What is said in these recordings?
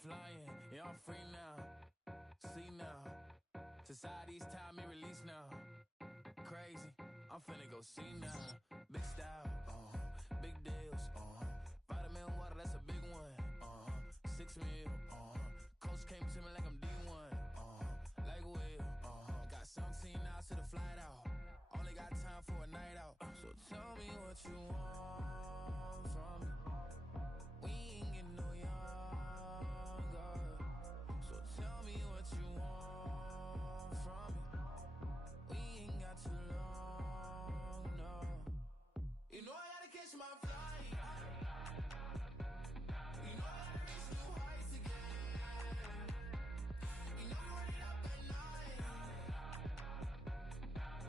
flying, yeah, I'm free now. See now, society's time me release now. Crazy, I'm finna go see now. Big style, big deals, vitamin water, that's a big one. 6 mil, coach came to me like I'm D1, like Will, got 17 hours to the flight out. Only got time for a night out. So tell me what you want from me. We ain't getting no younger. So tell me what you want from me. We ain't got too long, no. You know I gotta catch my flight. You know I gotta reach new heights again. You know we run it up at night.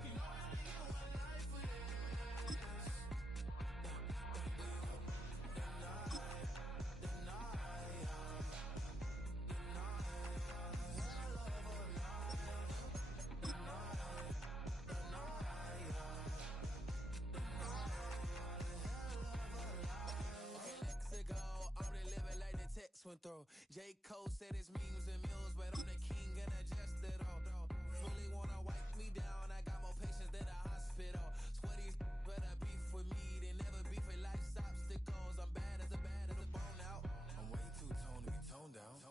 You know I only get one life for this. Went through. J. Cole said it's memes and mules, but I'm the king and adjust it all. Fully wanna wipe me down. I got more patience than a hospital. Sweaty better beef with me than never beef with life's obstacles. I'm bad as a bone out. I'm way too toned to be toned down.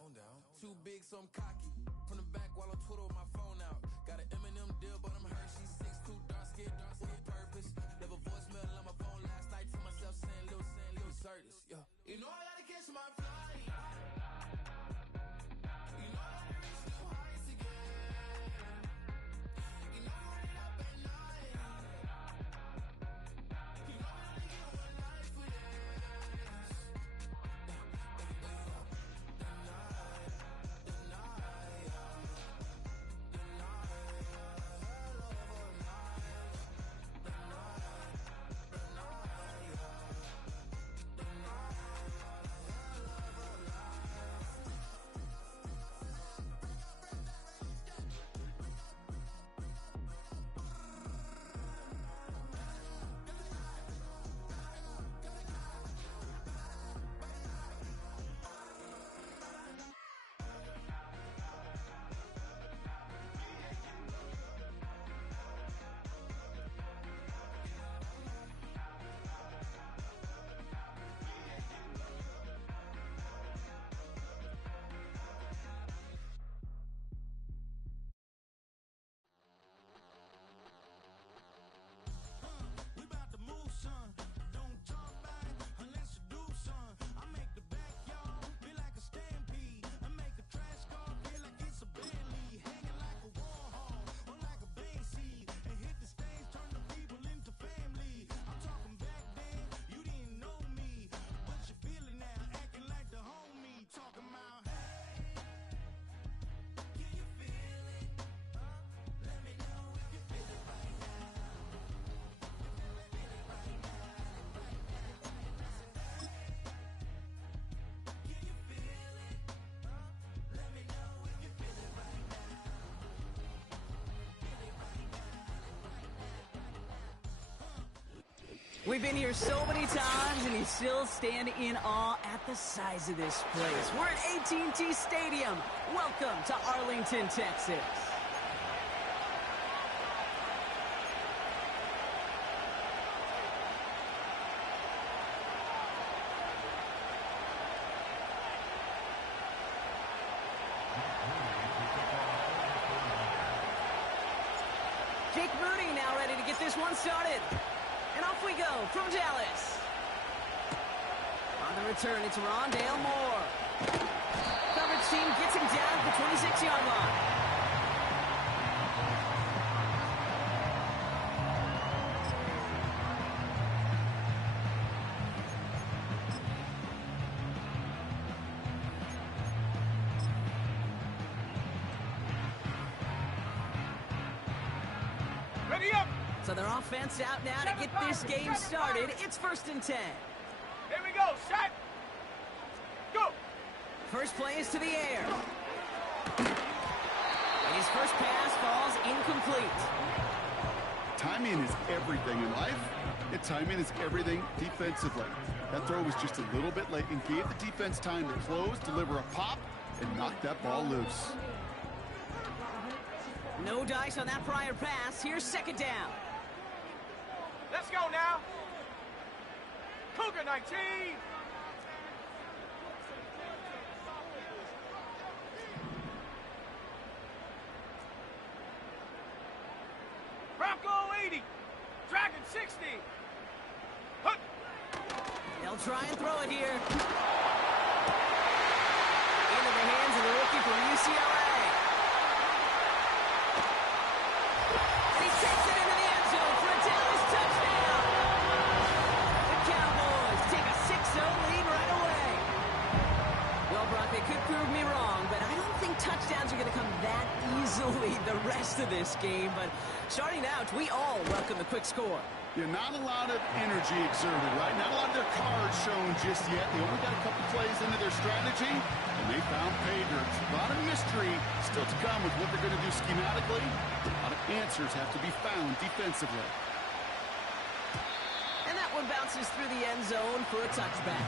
Too big, so I'm cocky. From the back while I'm Twitter with my phone out. Got an Eminem deal, but I'm Hershey's 6'2", dark skin, with a purpose. Never voicemail on my phone last night to myself saying Lil Curtis, yeah. You know I gotta catch my flight. You know I gotta reach new heights again. You know we run it up at night. You know we only get one life for this. We've been here so many times, and he's still standing in awe at the size of this place. We're at AT&T Stadium. Welcome to Arlington, Texas. Jake Moody now ready to get this one started. And off we go from Dallas. On the return, it's Rondale Moore. Coverage team gets him down at the 26-yard line. Ready up! So their offense out now to get this game started. It's 1st and 10. Here we go, set! Go! First play is to the air. And his first pass falls incomplete. Timing is everything in life, And timing is everything defensively. That throw was just a little bit late and gave the defense time to close, deliver a pop, and knock that ball loose. No dice on that prior pass. Here's second down. Let's go now. Cougar 19. Bronco 80. Dragon 60. Hup. They'll try and throw it here. Into the hands of the rookie from UCLA. And he takes it into the end zone for a Dallas touchdown. The Cowboys take a 6-0 lead right away. Well, Brock, they could prove me wrong, but I don't think touchdowns are going to come that easily the rest of this game. But starting out, we all welcome the quick score. Yeah, not a lot of energy exerted, right? Not a lot of their cards shown just yet. They only got a couple plays into their strategy, and they found pay dirt. A lot of mystery still to come with what they're going to do schematically. A lot of answers have to be found defensively. And that one bounces through the end zone for a touchback.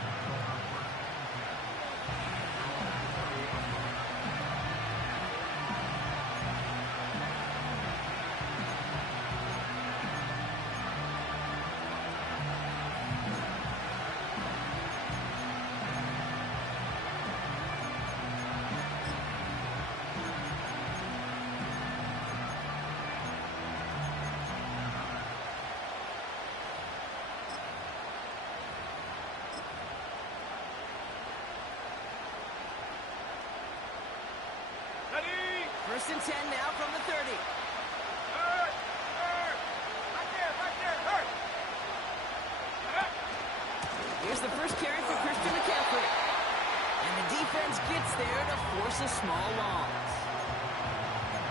First and 10 now from the 30. Right there. Here's the first carry for Christian McCaffrey. And the defense gets there to force a small loss.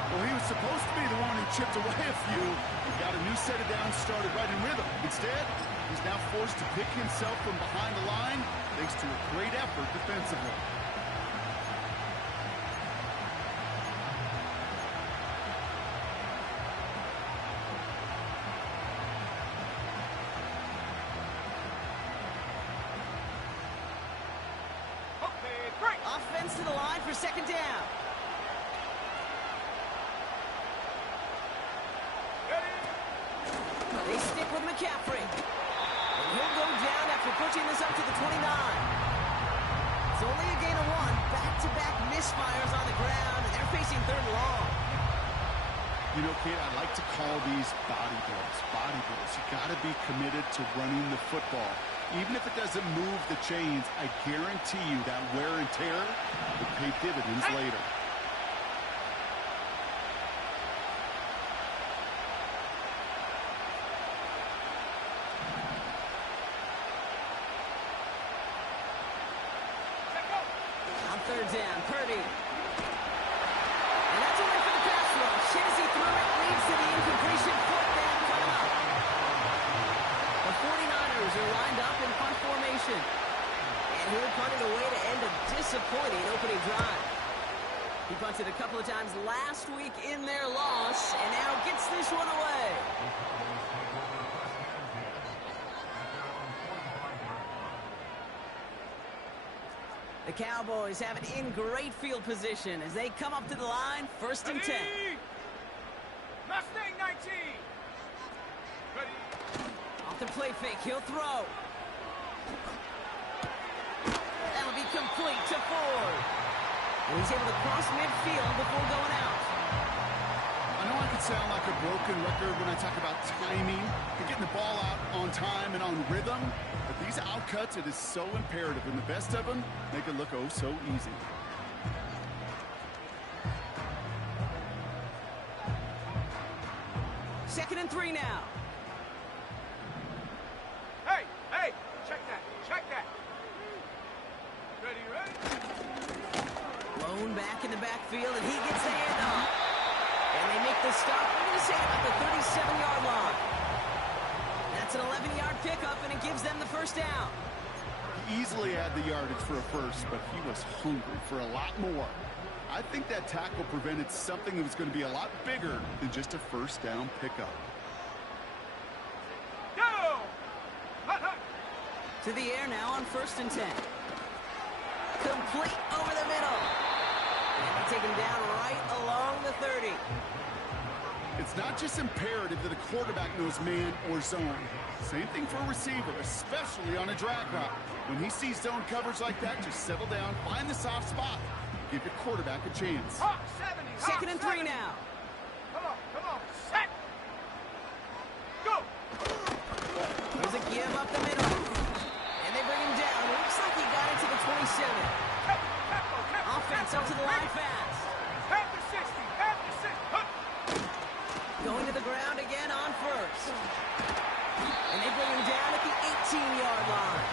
Well, he was supposed to be the one who chipped away a few and got a new set of downs started right in rhythm. Instead, he's now forced to pick himself from behind the line thanks to a great effort defensively. Offense to the line for second down. They stick with McCaffrey. And he'll go down after pushing this up to the 29. It's only a gain of 1. Back-to-back misfires on the ground, and they're facing third and long. You know, Kate, I like to call these body blows. Body blows. You got to be committed to running the football. Even if it doesn't move the chains, I guarantee you that wear and tear will pay dividends later. On third down, Purdy. And that's a win for the pass rush. Shazy threw it, leads to the incompletion. Fourth down, cut him up. The 49ers are lined up in punt formation. And he'll punt it away to end a disappointing opening drive. He punted a couple of times last week in their loss, and now gets this one away. The Cowboys have it in great field position as they come up to the line, first and 10. Mustang 19. Ready. Off the play fake, he'll throw. That'll be complete to Ford. And he's able to cross midfield before going out. I know I can sound like a broken record when I talk about timing and getting the ball out on time and on rhythm, but these outcuts, it is so imperative, and the best of them make it look oh so easy. Second and 3 now. Hey, check that. Ready. Blown back in the backfield, and he gets the handoff. And they make the stop, I'm going to say about the 37-yard line. That's an 11-yard pickup, and it gives them the first down. He easily had the yardage for a first, but he was hungry for a lot more. I think that tackle prevented something that was going to be a lot bigger than just a first down pickup. Go! To the air now on 1st and 10. Complete over the middle. And they take him down right along the 30. It's not just imperative that a quarterback knows man or zone. Same thing for a receiver, especially on a drag route. When he sees zone coverage like that, just settle down, find the soft spot, give your quarterback a chance. Hawk 70. Second and 3 now. Come on. Set. Go. There's a give up the middle. And they bring him down. Looks like he got into the 27. Offense up to the line fast. Half the 60. Half the 60. Hup. Going to the ground again on 1st. And they bring him down at the 18-yard line.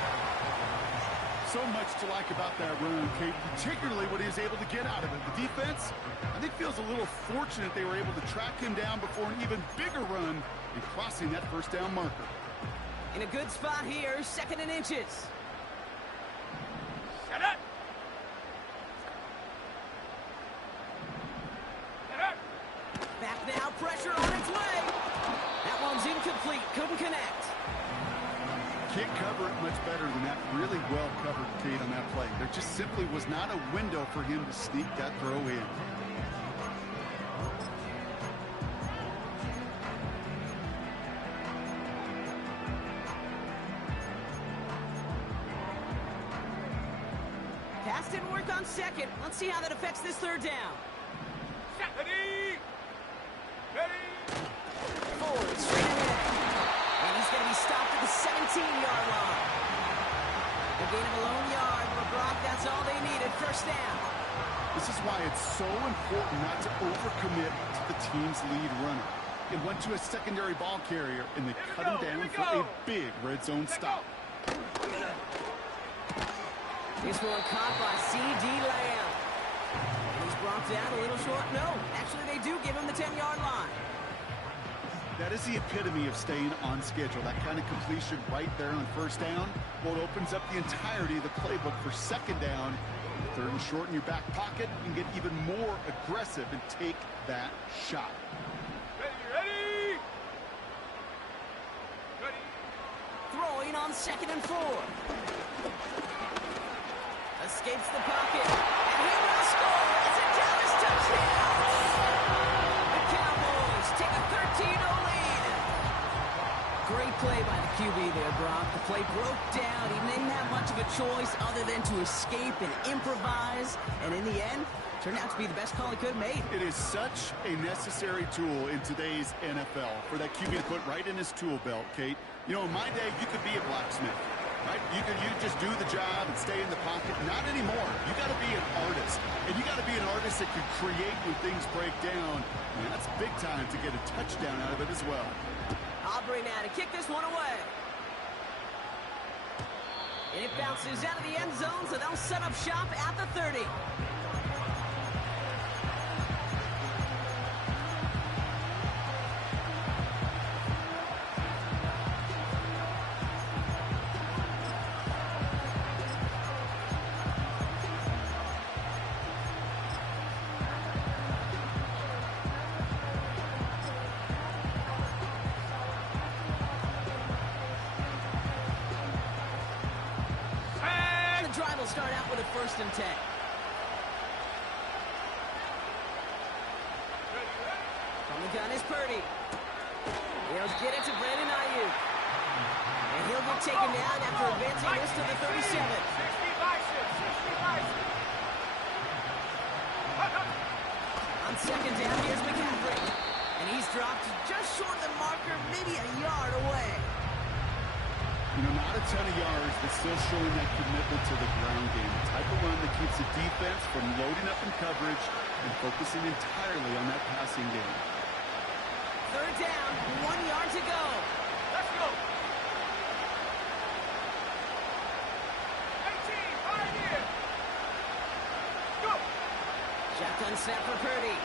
So much to like about that run, Kate, particularly what he was able to get out of it. The defense, I think, feels a little fortunate they were able to track him down before an even bigger run and crossing that first down marker. In a good spot here, 2nd and inches. Set up. Set up. Back now, pressure on its way. That one's incomplete, couldn't connect. Can't cover it much better than that. Really well covered, Kate, on that play. There just simply was not a window for him to sneak that throw in. Pass didn't work on 2nd. Let's see how that affects this 3rd down. Set. Ready. Forward, straight ahead. And he's going to be stopped at the 17-yard line. The gain of a lone yard for Brock. That's all they needed. 1st down. This is why it's so important not to overcommit to the team's lead runner. It went to a secondary ball carrier, and they cut him down for a big red zone stop. This one caught by C.D. Lamb. And he's brought down a little short. No, actually they do give him the 10-yard line. That is the epitome of staying on schedule. That kind of completion right there on 1st down. Well, it opens up the entirety of the playbook for 2nd down. 3rd and short in your back pocket. You can get even more aggressive and take that shot. Ready. Throwing on 2nd and 4. Escapes the pocket. And he will score. It's a Dallas touchdown. The Cowboys take a 13-0 lead. Great play by the QB there, Brock. The play broke down. He didn't have much of a choice other than to escape and improvise. And in the end, turned out to be the best call he could have made. It is such a necessary tool in today's NFL for that QB to put right in his tool belt, Kate. You know, in my day, you could be a blacksmith, right? You just do the job and stay in the pocket. Not anymore. You got to be an artist. And you got to be an artist that can create when things break down. And that's big time to get a touchdown out of it as well. Aubrey now to kick this one away. And it bounces out of the end zone, so they'll set up shop at the 30. Drive will start out with a 1st and 10. From the gun is Purdy. He'll get it to Brandon Ayuk. And he'll get taken down after advancing this to the 37. 60 biceps. On 2nd down, here's McCaffrey. And he's dropped just short of the marker, maybe a yard away. You know, not a ton of yards, but still showing that commitment to the ground game. The type of run that keeps the defense from loading up in coverage and focusing entirely on that passing game. 3rd down, 1 yard to go. Let's go. 18, 5 in. Go. Shotgun snap for Purdy.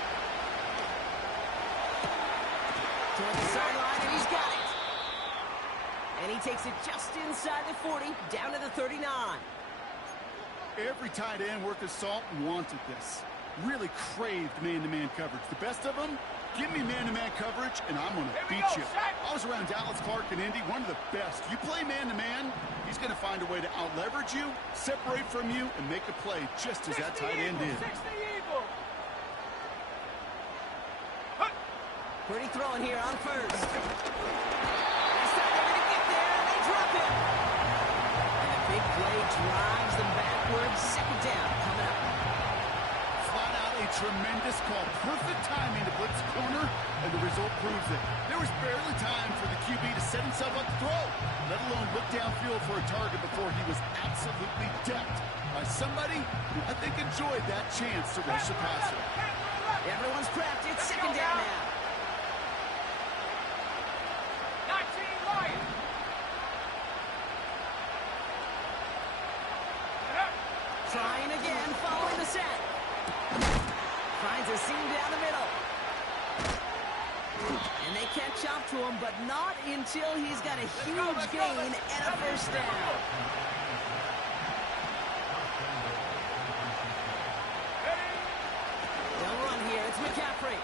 Toward the sideline, and he's got it. And he takes it just inside the 40, down to the 39. Every tight end worth his salt wanted this. Really craved man-to-man coverage. The best of them, Give me man-to-man coverage, and I'm going to Here we beat go, you. set. I was around Dallas, Clark, and Indy, one of the best. You play man-to-man, he's going to find a way to out-leverage you, separate from you, and make a play just as that tight end did. 60 Eagle. Pretty throwing here on first. Next time they're going to get there, and they drop him. And the big play drives them backwards. Second down coming up. Flat out a tremendous call. Perfect timing to blitz corner, and the result proves it. There was barely time for the QB to set himself up to throw, let alone look downfield for a target before he was absolutely decked by somebody who I think enjoyed that chance to rush the passer. Everyone's prepped. It's second down now. 19 Lions. Trying again, following the set. Finds a seam down the middle. And they catch up to him, but not until he's got a huge gain and a first down. They'll run here. It's McCaffrey.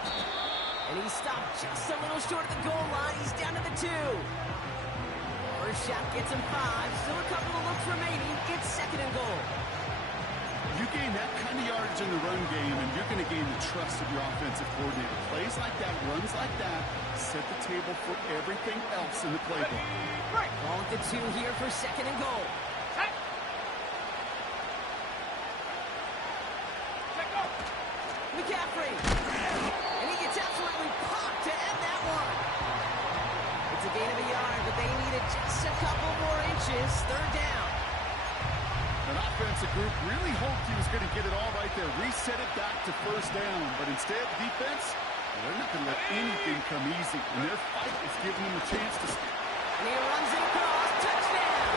And he's stopped just a little short of the goal line. He's down to the 2. First shot gets him 5. Still a couple of looks remaining. It's second and goal. You gain that kind of yardage in the run game, and you're going to gain the trust of your offensive coordinator. Plays like that, runs like that, set the table for everything else in the playbook. Ball at the 2 here for second and goal. Set. Check go. McCaffrey. And he gets absolutely popped to end that one. It's a gain of a yard, but they needed just a couple more inches. Third down. An offensive group really hoped he was going to get it all right there, reset it back to first down. But instead, defense, they're not going to let anything come easy. And their fight is giving them a chance to... And he runs it across. Touchdown!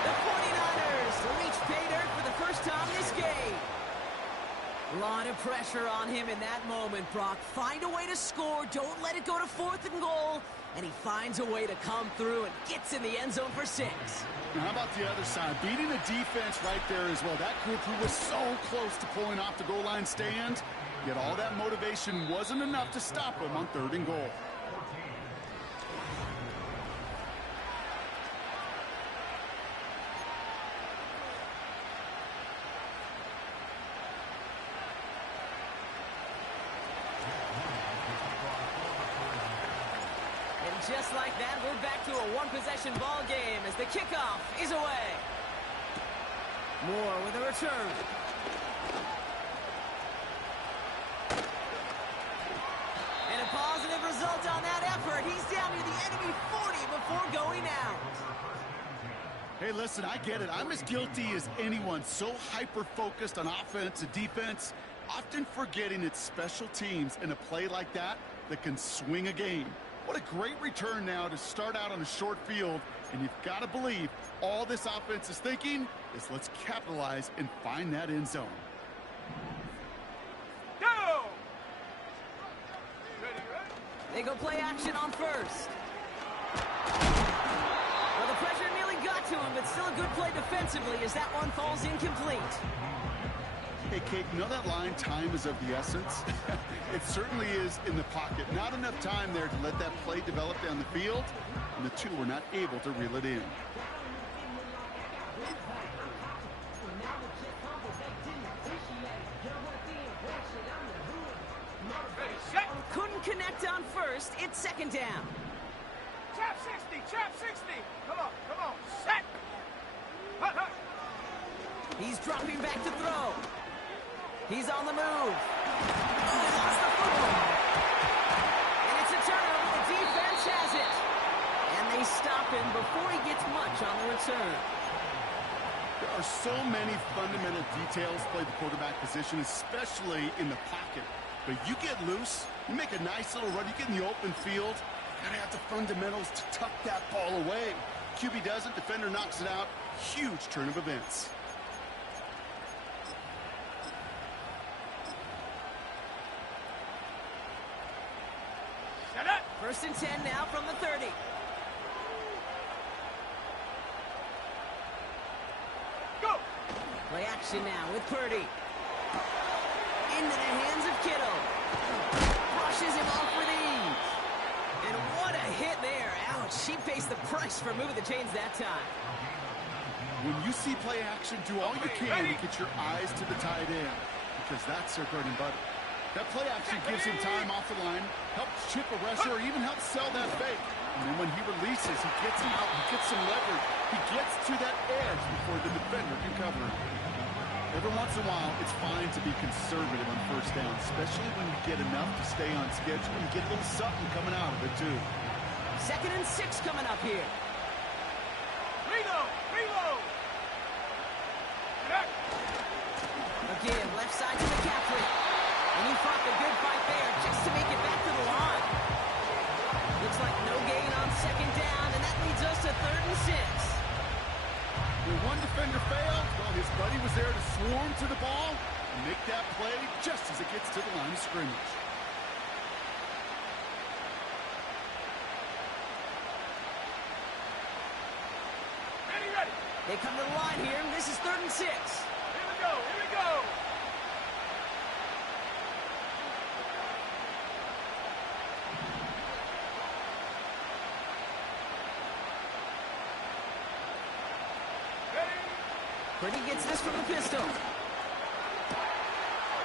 The 49ers reach pay dirt for the first time this game. A lot of pressure on him in that moment, Brock. Find a way to score. Don't let it go to fourth and goal. And he finds a way to come through and gets in the end zone for 6. Now, how about the other side? Beating the defense right there as well. That group who was so close to pulling off the goal line stand, yet all that motivation wasn't enough to stop him on third and goal. Just like that, we're back to a one-possession ball game as the kickoff is away. Moore with a return. And a positive result on that effort. He's down to the enemy 40 before going out. Hey, listen, I get it. I'm as guilty as anyone. So hyper-focused on offense and defense, often forgetting it's special teams in a play like that can swing a game. What a great return now to start out on a short field, and you've got to believe all this offense is thinking is let's capitalize and find that end zone. Go! They go play action on first. Well, the pressure nearly got to him, but still a good play defensively as that one falls incomplete. Hey, Kate, you know that line, time is of the essence? It certainly is in the pocket. Not enough time there to let that play develop down the field, and the two were not able to reel it in. Ready, set. Couldn't connect on first. It's second down. Chap 60, chap 60. Come on, set. Hut, hut. He's dropping back to throw. He's on the move. Oh, he lost the football. And it's a turnover. The defense has it. And they stop him before he gets much on the return. There are so many fundamental details play the quarterback position, especially in the pocket. But you get loose, you make a nice little run, you get in the open field, you gotta have the fundamentals to tuck that ball away. QB doesn't, defender knocks it out. Huge turn of events. Set up. First and 10 now from the 30. Go. Play action now with Purdy. Into the hands of Kittle. brushes him off with ease. And what a hit there. Ouch, she pays the price for moving the chains that time. When you see play action, do all you can to get your eyes to the tight end, because that's their bread and butter. That play action gives him time off the line, helps chip a rusher, or even helps sell that fake. And then when he releases, he gets him out, he gets some leverage. He gets to that edge before the defender can cover him. Every once in a while, it's fine to be conservative on first down, especially when you get enough to stay on schedule and get a little something coming out of it, too. 2nd and 6 coming up here. Reload! Reload! Again, left side to McCaffrey. And he fought the good fight there just to make it back to the line. Looks like no gain on 2nd down, and that leads us to 3rd and 6. When one defender failed, well, his buddy was there to swarm to the ball and make that play just as it gets to the line of scrimmage. Ready, ready! They come to the line here, and this is 3rd and 6. Here we go, here we go! Purdy gets this from the pistol.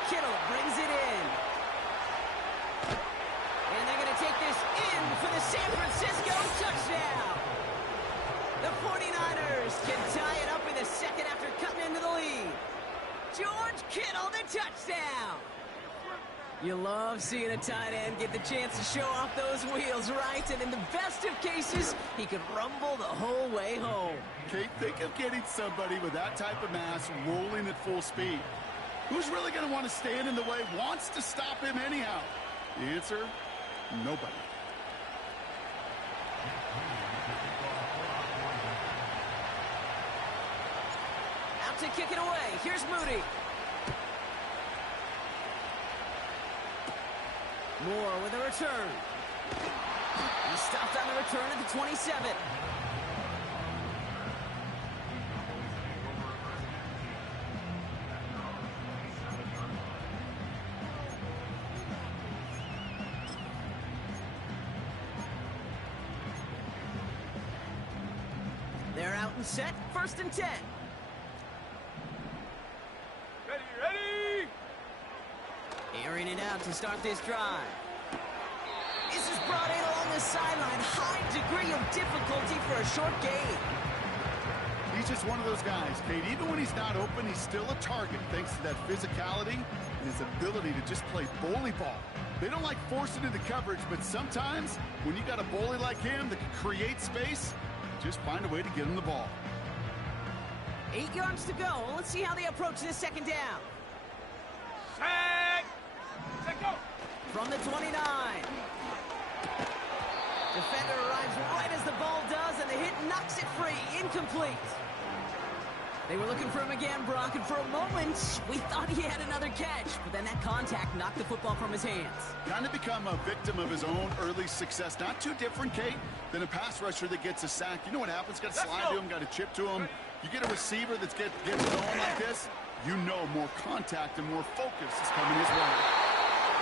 Kittle brings it in. And they're going to take this in for the San Francisco touchdown. The 49ers can tie it up in the second after cutting into the lead. George Kittle, the touchdown. You love seeing a tight end get the chance to show off those wheels, right? And in the best of cases, he could rumble the whole way home. Kate, think of getting somebody with that type of mass rolling at full speed. Who's really going to want to stand in the way, wants to stop him anyhow? The answer, nobody. Out to kick it away. Here's Moody. Moore with a return. He stopped on the return at the 27. They're out and set. 1st and 10. Ready, ready! Airing it out to start this drive. This is brought in along the sideline. High degree of difficulty for a short gain. He's just one of those guys, Kate. Even when he's not open, he's still a target thanks to that physicality and his ability to just play bully ball. They don't like forcing into coverage, but sometimes when you got a bully like him that can create space, just find a way to get him the ball. 8 yards to go. Let's see how they approach this 2nd down. Set! Set, go! From the 29. Defender arrives right as the ball does, and the hit knocks it free. Incomplete. They were looking for him again, Brock, and for a moment, we thought he had another catch, but then that contact knocked the football from his hands. Kind of become a victim of his own early success. Not too different, Kate, than a pass rusher that gets a sack. You know what happens? Got to slide to him, got to chip to him. You get a receiver that's gets going like this, you know more contact and more focus is coming his way.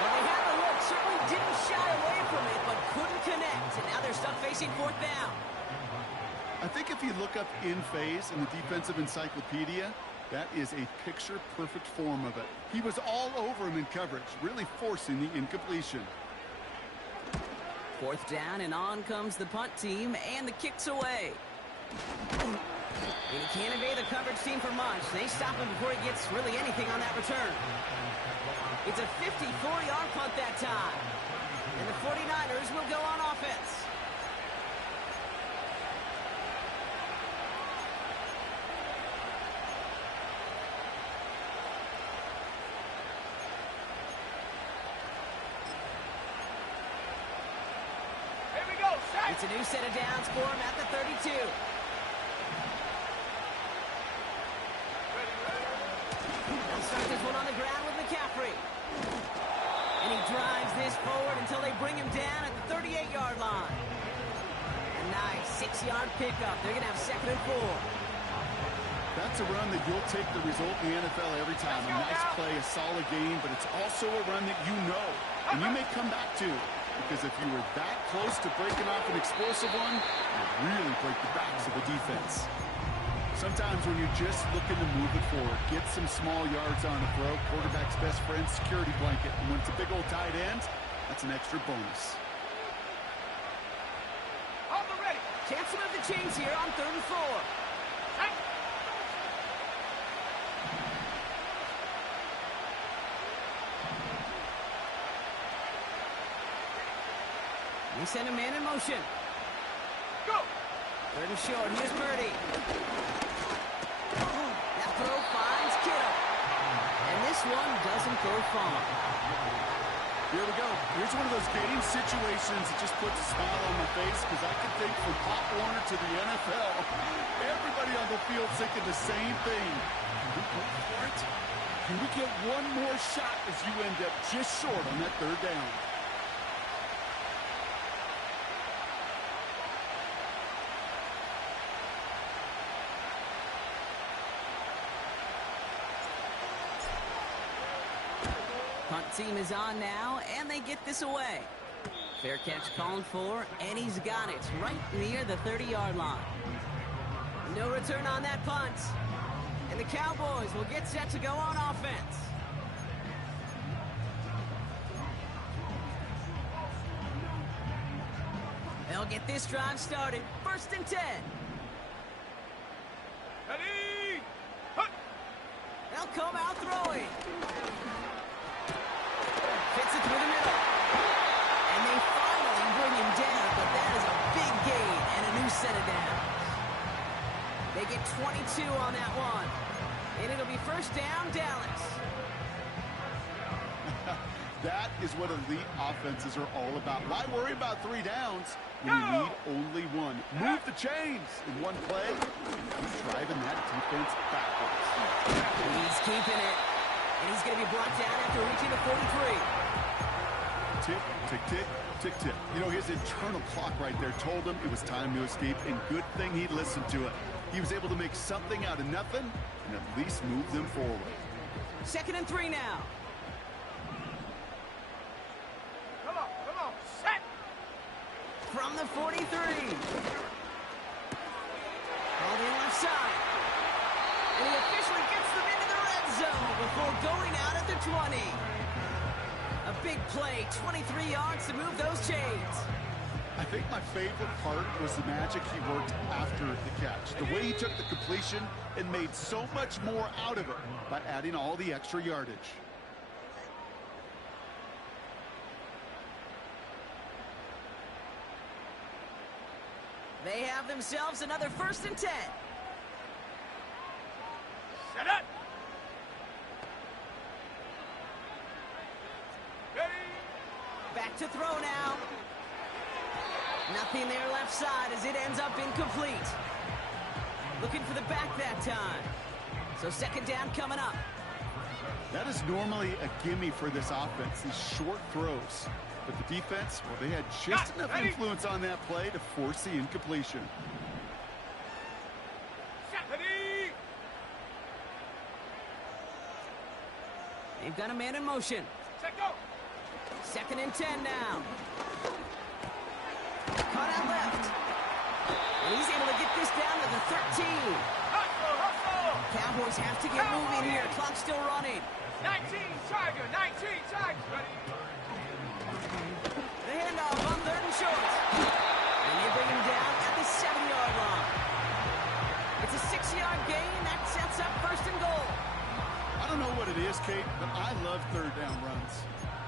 Well, they had the look, certainly didn't shy away from it, but couldn't connect, and now they're stuck facing 4th down. I think if you look up in phase in the defensive encyclopedia, that is a picture-perfect form of it. He was all over him in coverage, really forcing the incompletion. 4th down, and on comes the punt team, and the kick's away. And he can't evade the coverage team for much. They stop him before he gets really anything on that return. It's a 54-yard punt that time. And the 49ers will go on offense. Here we go, set! It's a new set of downs for him at the 32. They'll start this one on the ground with McCaffrey. And he drives this forward until they bring him down at the 38-yard line. A nice 6-yard pickup. They're going to have 2nd and 4. That's a run that you'll take the result in the NFL every time. A nice play, a solid game, but it's also a run that you know and you may come back to, because if you were that close to breaking off an explosive one, you'd really break the backs of the defense. Sometimes when you're just looking to move it forward, get some small yards on the throw, quarterback's best friend, security blanket. And when it's a big old tight end, that's an extra bonus. Hold the ready. Chance to move the chains here on 3rd and 4. Hey. They send a man in motion. Go. 3rd and short. Here's Purdy. That throw finds Kittle. And this one doesn't go far. Here we go. Here's one of those game situations that just puts a smile on my face, because I can think from Pop Warner to the NFL, everybody on the field thinking the same thing. Can we go for it? Can we get one more shot as you end up just short on that 3rd down? Punt team is on now, and they get this away. Fair catch called for, and he's got it right near the 30-yard line. No return on that punt. And the Cowboys will get set to go on offense. They'll get this drive started. 1st and 10. Ready. Hut. They'll come out throwing. Fits it through the middle. And they finally bring him down, but that is a big gain and a new set of downs. They get 22 on that one. And it'll be 1st down, Dallas. That is what elite offenses are all about. Why worry about 3 downs when you need only one? Move the chains in one play. He's driving that defense backwards. He's keeping it. And he's going to be brought down after reaching the 43. Tick, tick, tick, tick, tick. You know, his internal clock right there told him it was time to escape, and good thing he listened to it. He was able to make something out of nothing and at least move them forward. 2nd and 3 now. Come on. Set. From the 43. Called in left side. And he officially gets them into the red zone before going out at the 20. A big play, 23 yards to move those chains. I think my favorite part was the magic he worked after the catch. The way he took the completion and made so much more out of it by adding all the extra yardage. They have themselves another 1st and 10. Set it. Ready. Back to throw now. Nothing there left side as it ends up incomplete. Looking for the back that time. So 2nd down coming up. That is normally a gimme for this offense, these short throws. But the defense, well, they had just enough influence on that play to force the incompletion. Set. Ready. They've got a man in motion. Set. Go. 2nd and 10 now. Caught out left. And he's able to get this down to the 13. Hustle. Cowboys have to get moving here. Clock's still running. 19 Tiger. Ready. The handoff on 3rd and short. And they bring him down at the 7-yard line. It's a 6-yard gain. That sets up 1st and goal. I don't know what it is, Kate, but I love 3rd down runs.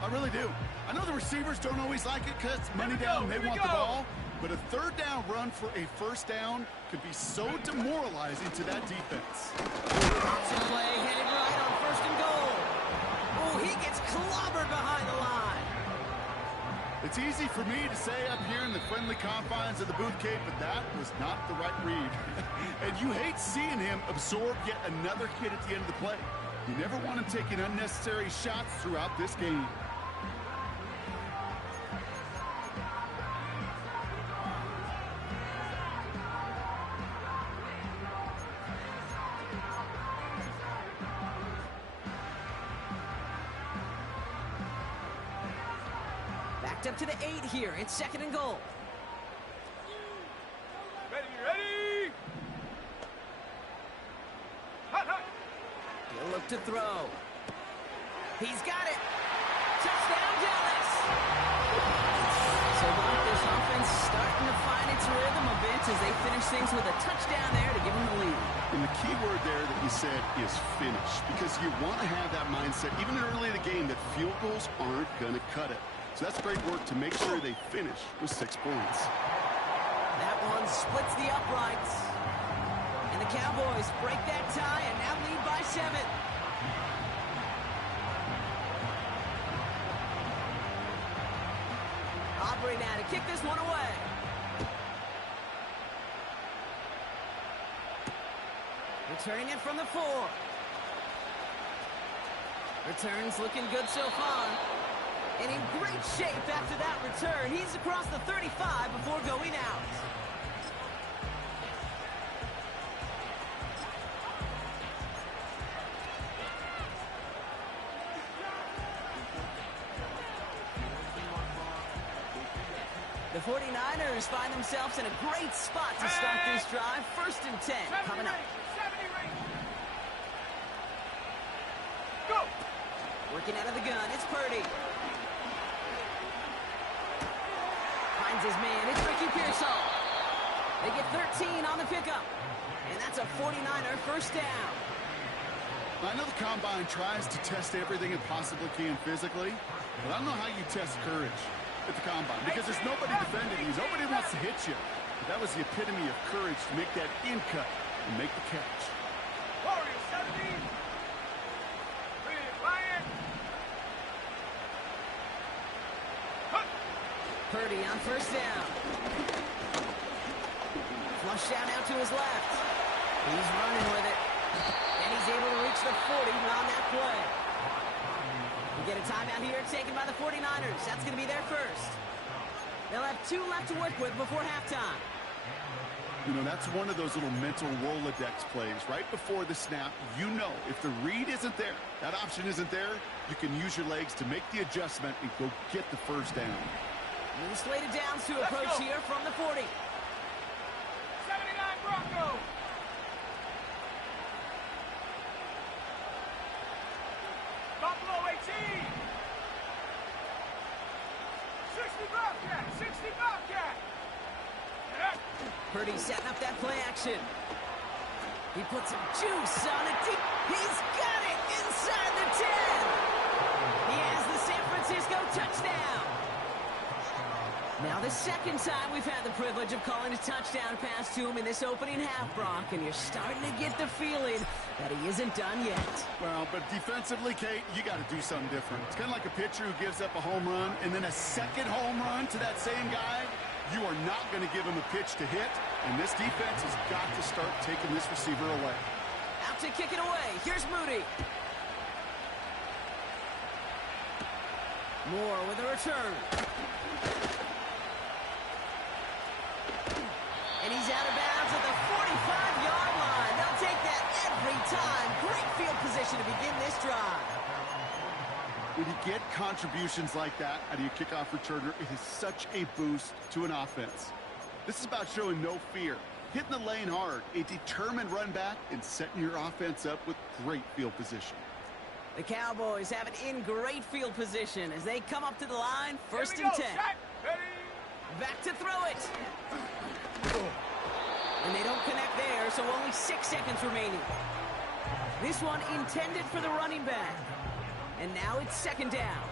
I really do. I know the receivers don't always like it because money down, they want the ball. But a 3rd down run for a 1st down could be so demoralizing to that defense. Option play headed right on 1st and goal. Oh, he gets clobbered behind the line. It's easy for me to say up here in the friendly confines of the booth, Kate, but that was not the right read. And you hate seeing him absorb yet another hit at the end of the play. You never want him taking unnecessary shots throughout this game. Backed up to the 8 here. It's 2nd and goal. Ready! Hut, hut. He'll look to throw. He's got it. Touchdown, Dallas. So Mark, this offense starting to find its rhythm a bit as they finish things with a touchdown there to give them the lead. And the key word there that you said is finish, because you want to have that mindset, even early in the game, that field goals aren't going to cut it. So that's great work to make sure they finish with 6 points. That one splits the uprights. And the Cowboys break that tie and now lead by 7. Aubrey now to kick this one away. Returning it from the 4. Returns looking good so far. And in great shape after that return. He's across the 35 before going out. The 49ers find themselves in a great spot to start this drive. 1st and 10 coming up. 70 range. Go! Working out of the gun, it's Purdy. Finds his man, it's Ricky Pearsall. They get 13 on the pickup. And that's a 49er 1st down. I know the Combine tries to test everything it possibly can physically, but I don't know how you test courage at the Combine, because there's nobody defending you. Nobody wants to hit you. But that was the epitome of courage to make that in cut and make the catch. Warrior 70. Ready to fly it. Hut. Purdy on 1st down. Flush down out to his left. He's running with it. And he's able to reach the 40 on that play. We get a timeout here taken by the 49ers. That's going to be their 1st. They'll have 2 left to work with before halftime. You know, that's one of those little mental Rolodex plays. Right before the snap, you know if the read isn't there, that option isn't there, you can use your legs to make the adjustment and go get the 1st down. New slated downs to approach here from the 40. 79 Broncos. Buffalo 18. 60 Bobcat. 60 Bobcat. Purdy setting up that play action. He puts some juice on it. He's got it inside the 10. He has the San Francisco touchdown. Now the 2nd time we've had the privilege of calling a touchdown pass to him in this opening half, Brock, and you're starting to get the feeling that he isn't done yet. Well, but defensively, Kate, you got to do something different. It's kind of like a pitcher who gives up a home run and then a 2nd home run to that same guy. You are not going to give him a pitch to hit, and this defense has got to start taking this receiver away. Out to kick it away. Here's Moody. Moore with a return. And he's out of bounds at the 45-yard line. They'll take that every time. Great field position to begin this drive. When you get contributions like that out of your kickoff returner, it is such a boost to an offense. This is about showing no fear, hitting the lane hard, a determined run back, and setting your offense up with great field position. The Cowboys have it in great field position as they come up to the line, 1st Here and we go. 10. Shot. Ready. Back to throw it. And they don't connect there, so only 6 seconds remaining. This one intended for the running back. And now it's 2nd down.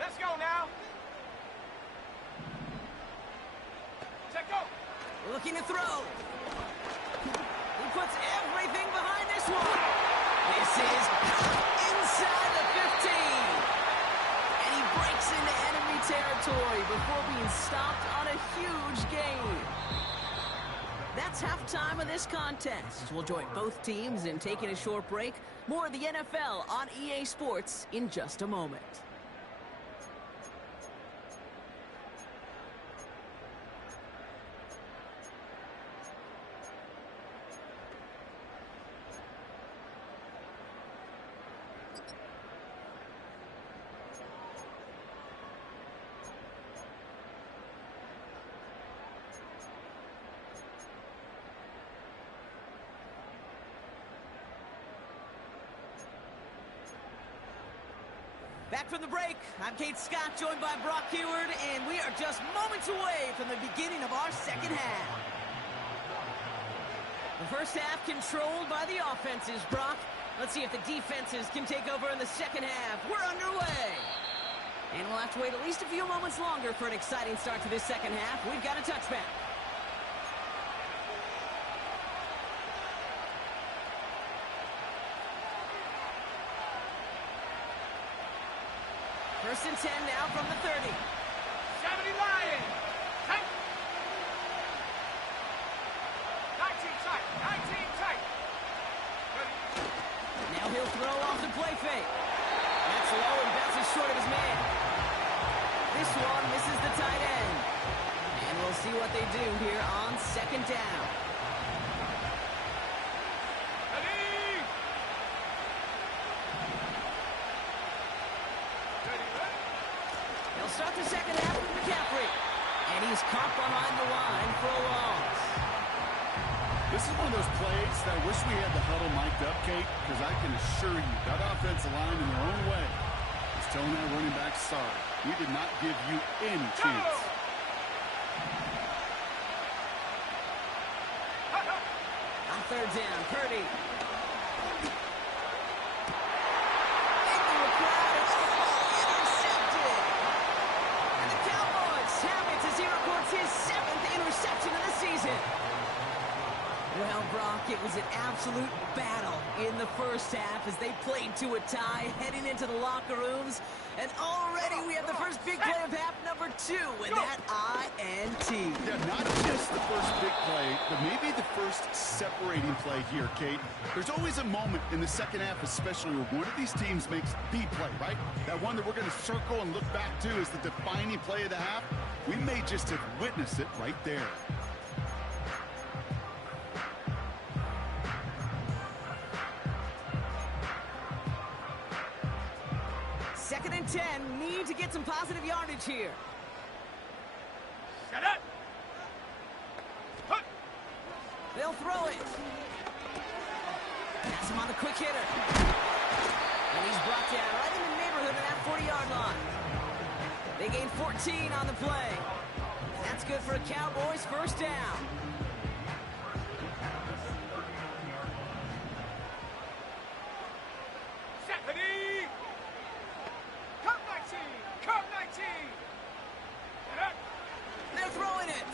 Let's go now. Check go. Looking to throw. He puts everything behind this one. This is inside the 15. And he breaks into enemy territory before being stopped on a huge gain. That's halftime of this contest. We'll join both teams in taking a short break. More of the NFL on EA Sports in just a moment. Back from the break, I'm Kate Scott, joined by Brock Huard, and we are just moments away from the beginning of our second half. The first half controlled by the offenses, Brock. Let's see if the defenses can take over in the second half. We're underway. And we'll have to wait at least a few moments longer for an exciting start to this second half. We've got a touchback. First and 10 now from the 30. 70 Lions. 19 tight. 19 tight. Now he'll throw off the play fake. That's low and bounces short of his man. This one misses the tight end. And we'll see what they do here on second down. They'll start the second half with McCaffrey. And he's caught behind the line for a loss. This is one of those plays that I wish we had the huddle mic'd up, Kate, because I can assure you that offensive line in their own way is telling that running back, sorry, we did not give you any chance. On third down, Purdy. His 7th interception of the season. Well, Brock, it was an absolute battle in the first half as they played to a tie, heading into the locker rooms. And already we have the first big play of half number 2 with that INT. Yeah, not just the first big play, but maybe the first separating play here, Kate. There's always a moment in the second half, especially where one of these teams makes the play, right? That one that we're going to circle and look back to as the defining play of the half. We may just have witnessed it right there. Second and 10, need to get some positive yardage here. Set up. They'll throw it. Pass him on the quick hitter. And he's brought down right in the neighborhood of that 40-yard line. They gain 14 on the play. That's good for a Cowboys first down. Stephanie! Come 19! Come 19! They're throwing it.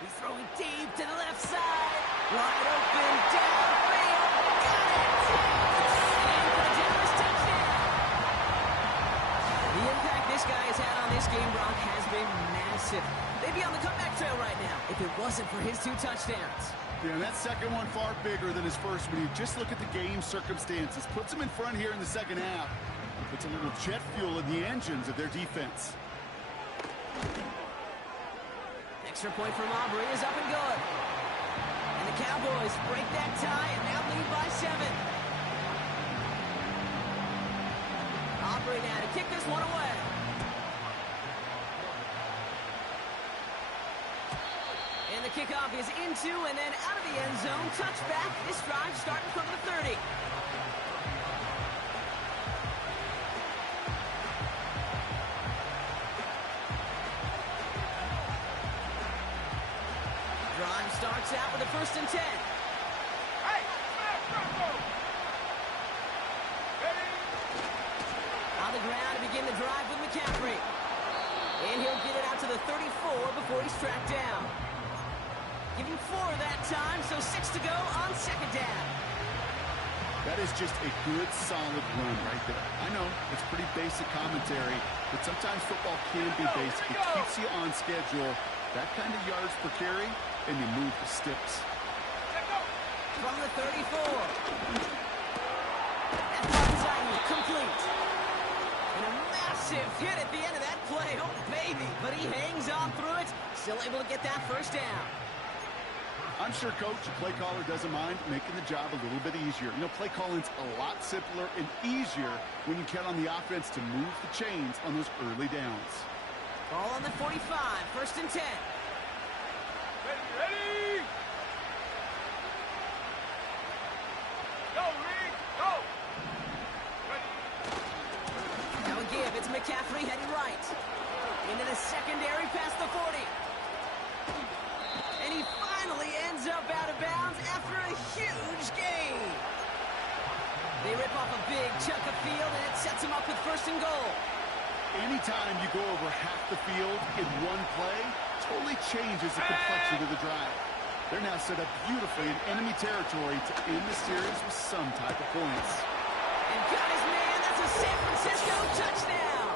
He's throwing deep to the left side. Wide open, downfield. Got it! And for the Dallas touchdown. The impact this guy has had on this game, Brock, has been massive. They'd be on the comeback trail right now if it wasn't for his 2 touchdowns. Yeah, and that second one far bigger than his first when you just look at the game circumstances. Puts him in front here in the second half. Puts a little jet fuel in the engines of their defense. Extra point from Aubrey is up and good. And the Cowboys break that tie and now lead by 7. Aubrey now to kick this one away. And the kickoff is into and then out of the end zone. Touchback. This drive starting from the 30. Drive starts out with a first and 10. Hey! On the ground to begin the drive with McCaffrey. And he'll get it out to the 34 before he's tracked down. Give him 4 that time, so 6 to go on second down. That is just a good, solid run right there. I know, it's pretty basic commentary, but sometimes football can be basic. It keeps you on schedule. That kind of yards per carry, and you move the sticks. From the 34. And Fanzani complete. And a massive hit at the end of that play. Oh, baby. But he hangs on through it. Still able to get that first down. I'm sure Coach, the play caller, doesn't mind making the job a little bit easier. You know, play calling's a lot simpler and easier when you count on the offense to move the chains on those early downs. Ball on the 45, first and 10. Ready! Go, Reed! Go! Ready! after a huge gain. They rip off a big chunk of field, and it sets them up with first and goal. Anytime you go over half the field in one play, totally changes the complexion of the drive. They're now set up beautifully in enemy territory to end the series with some type of points. And got his man. That's a San Francisco touchdown.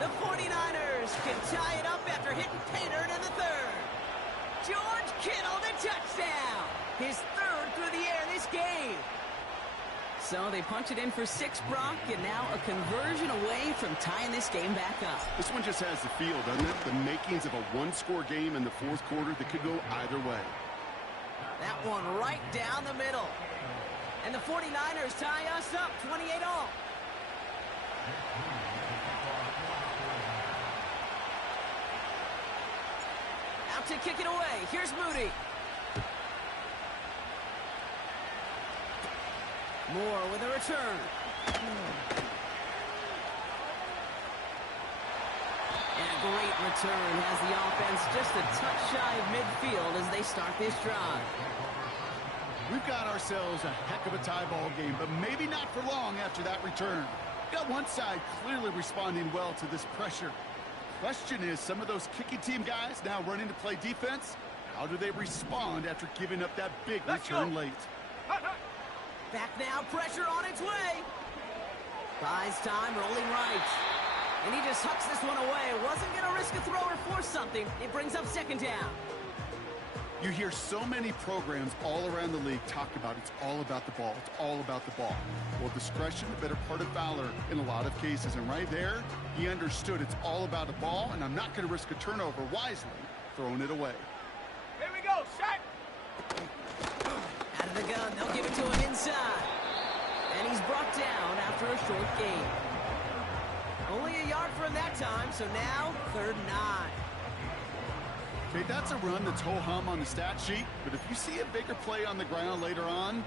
The 49ers can tie it up after hitting Pater in the third. George Kittle, the touchdown. His third through the air this game. So they punch it in for 6, Brock, and now a conversion away from tying this game back up. This one just has the feel, doesn't it? The makings of a one-score game in the fourth quarter that could go either way. That one right down the middle. And the 49ers tie us up 28-all. Out to kick it away. Here's Moody. Moore with a return. And a great return has the offense just a touch shy of midfield as they start this drive. We've got ourselves a heck of a tie ball game, but maybe not for long after that return. Got one side clearly responding well to this pressure. Question is, some of those kicking team guys now running to play defense, how do they respond after giving up that big return late? Back now, pressure on its way. Buys time, rolling right. And he just hucks this one away. Wasn't going to risk a throw or force something. It brings up second down. You hear so many programs all around the league talk about it's all about the ball. It's all about the ball. Well, discretion, the better part of valor in a lot of cases. And right there, he understood it's all about the ball, and I'm not going to risk a turnover wisely, throwing it away. Here we go, set. Out of the gun, they'll give it to him inside. And he's brought down after a short gain. Only a yard for him that time, so now 3rd and 9. Okay, that's a run that's ho-hum on the stat sheet, but if you see a bigger play on the ground later on,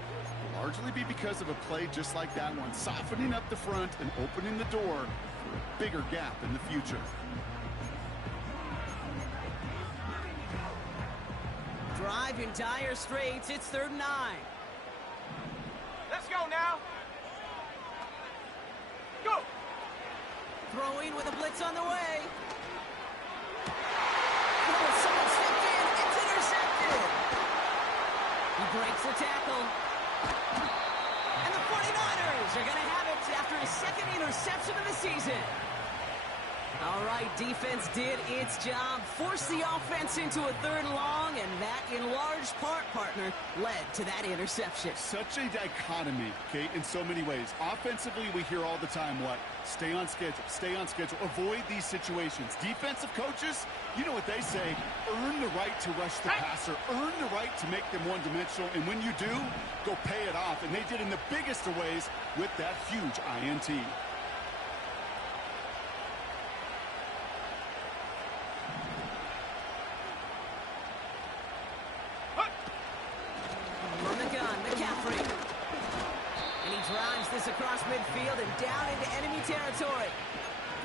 it'll largely be because of a play just like that one, softening up the front and opening the door for a bigger gap in the future. Drive in dire straits. It's 3rd and 9. Let's go now. Go. Throwing with a blitz on the way. Oh, someone stepped in. It's intercepted. He breaks the tackle. And the 49ers are going to have it after his second interception of the season. All right, defense did its job, forced the offense into a 3rd and long, and that, in large part, partner, led to that interception. Such a dichotomy, Kate, in so many ways. Offensively, we hear all the time what? Stay on schedule, avoid these situations. Defensive coaches, you know what they say, earn the right to rush the passer, earn the right to make them one-dimensional, and when you do, go pay it off. And they did in the biggest of ways with that huge INT. Across midfield and down into enemy territory.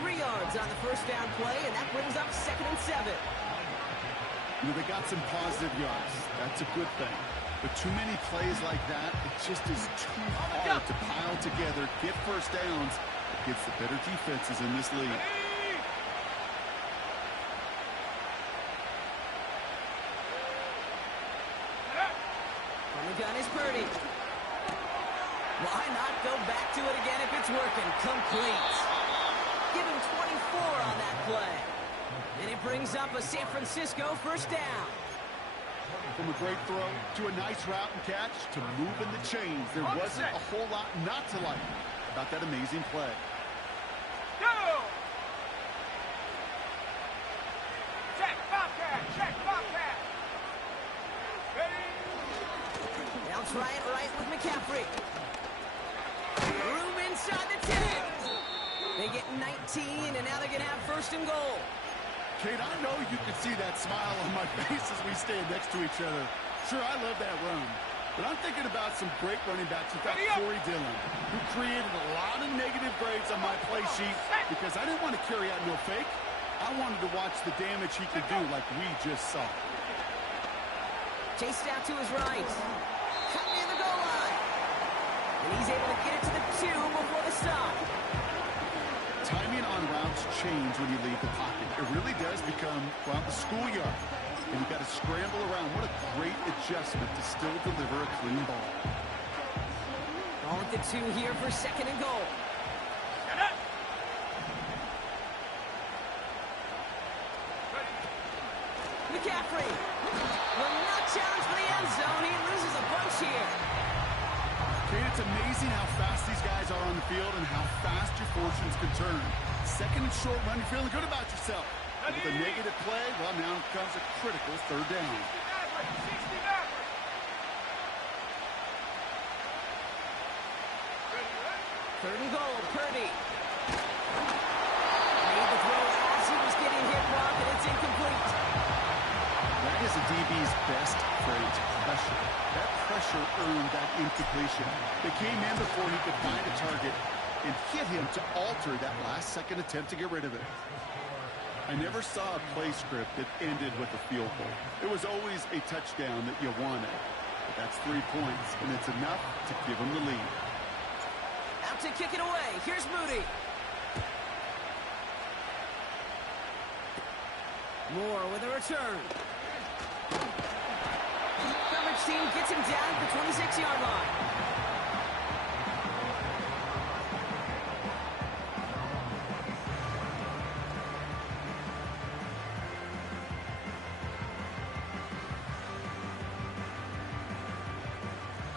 3 yards on the first down play, and that brings up 2nd and 7. You know, they got some positive yards. That's a good thing. But too many plays like that, it just is too hard to pile together, get first downs against the better defenses in this league. On the gun is Purdy. Why not go back to it again if it's working? Complete. Give him 24 on that play. And it brings up a San Francisco first down. From a great throw to a nice route and catch to moving the chains, there wasn't a whole lot not to like about that amazing play. Go! Check, Bobcat! Check, Bobcat! Ready? They'll try it right with McCaffrey. Room inside the 10. They get 19, and now they're going to have 1st and goal. Kate, I know you can see that smile on my face as we stand next to each other. Sure, I love that run. But I'm thinking about some great running backs. In fact, Corey Dillon, who created a lot of negative grades on my play sheet because I didn't want to carry out no fake. I wanted to watch the damage he could do like we just saw. Chased out to his right. Cut near the goal line. And he's able to get it to the 2 before the stop. Timing on routes change when you leave the pocket. It really does become, well, the schoolyard. And you've got to scramble around. What a great adjustment to still deliver a clean ball. Ball at the 2 here for 2nd and goal. McCaffrey will not challenge for the end zone. He loses a bunch here. Okay, it's amazing how fast these guys are on the field and how fast your fortunes can turn. 2nd and short run, you're feeling good about yourself. With a negative play, well, now comes a critical 3rd down. 3rd and goal, Purdy. Made the throw as he was getting hit, Brock, and it's incomplete. That is a DB's best trait, pressure. That pressure earned that incompletion. They came in before he could find a target and hit him to alter that last-second attempt to get rid of it. I never saw a play script that ended with a field goal. It was always a touchdown that you wanted. But that's 3 points, and it's enough to give him the lead. Out to kick it away. Here's Moody. Moore with a return. Coverage team gets him down at the 26-yard line.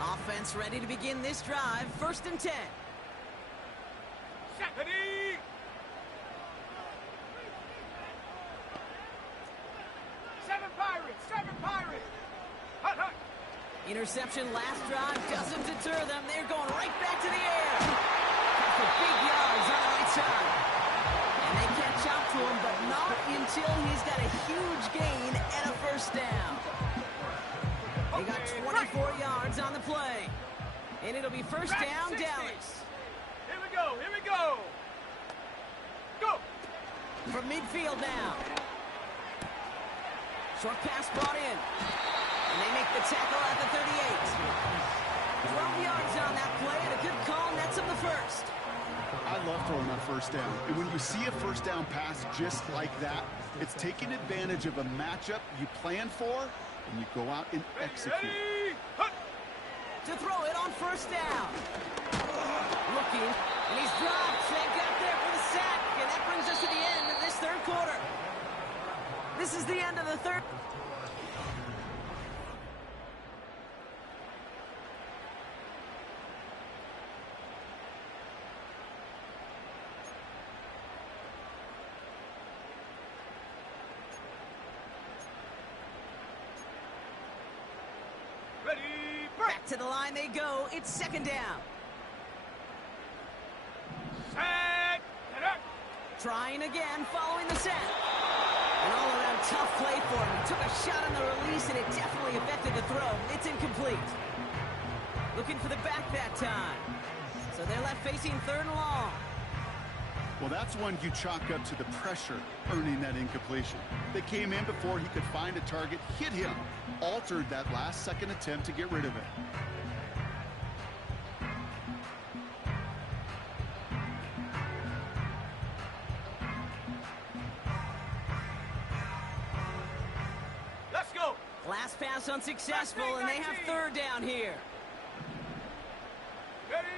Offense ready to begin this drive. 1st and 10. Ready. 7 Pirates, 7 Pirates. Hut, hut. Interception last drive doesn't deter them. They're going right back to the air. For big yards on the right side. And they catch up to him, but not until he's got a huge gain and a 1st down. They got 24 yards on the play. And it'll be 1st down, Dallas. Here we go, here we go. Go. From midfield now. Short pass brought in. And they make the tackle at the 38. 12 yards on that play, and a good call nets him the 1st. I love throwing on 1st down. And when you see a 1st down pass just like that, it's taking advantage of a matchup you planned for, and you go out and execute. Ready. Hut. To throw it on 1st down. Looking, and he's dropped. They got there for the sack, and that brings us to the end of this 3rd quarter. This is the end of the 3rd. Ready. Back to the line they go. It's 2nd down. Set. Get up. Trying again, following the set. An all-around tough play for him. He took a shot on the release, and it definitely affected the throw. It's incomplete. Looking for the back that time. So they're left facing 3rd and long. Well, that's one you chalk up to the pressure earning that incompletion. They came in before he could find a target, hit him, altered that last-second attempt to get rid of it. Let's go. Last pass unsuccessful, and they have 3rd down here. Ready.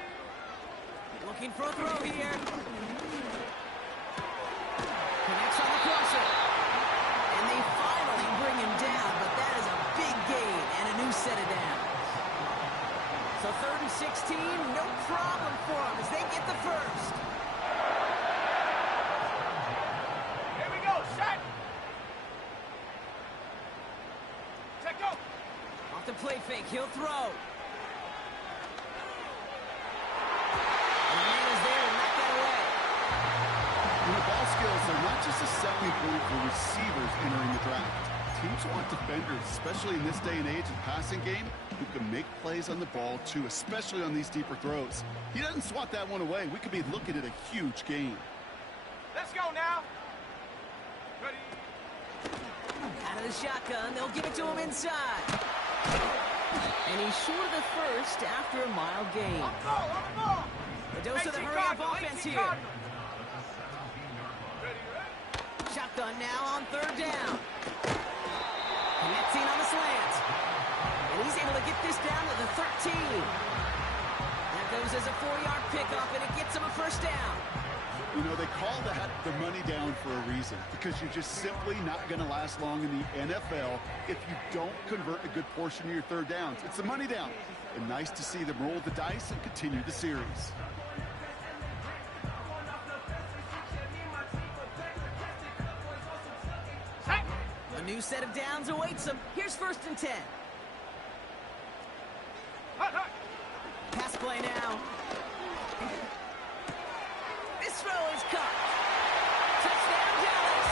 Looking for a throw here. Connects on the crosser. And they finally bring him down, but that is a big gain and a new set of downs. So 3rd and 16, no problem for them as they get the 1st. Here we go. Set. Set, go. Off the play fake, he'll throw. And the man is there to knock that away. And the ball skills are not just a selling point for receivers entering the draft. Teams want defenders, especially in this day and age of passing game, who can make plays on the ball too, especially on these deeper throws. He doesn't swat that one away. We could be looking at a huge gain. Let's go now. Ready. Out of the shotgun, they'll give it to him inside. And he's short of the first after a mile gain. On the ball. The dose of the 18 hurry-up Cardinal, offense 18 here. Cardinal. Ready. Shotgun now on third down. Connecting on the slant. And he's able to get this down to the 13. That goes as a 4-yard pickup, and it gets him a first down. You know, they call that the money down for a reason, because you're just simply not going to last long in the NFL if you don't convert a good portion of your third downs. It's the money down. And nice to see them roll the dice and continue the series. Set. A new set of downs awaits him. Here's 1st and 10. Hut, hut. Pass play now. This throw is caught. Touchdown, Dallas.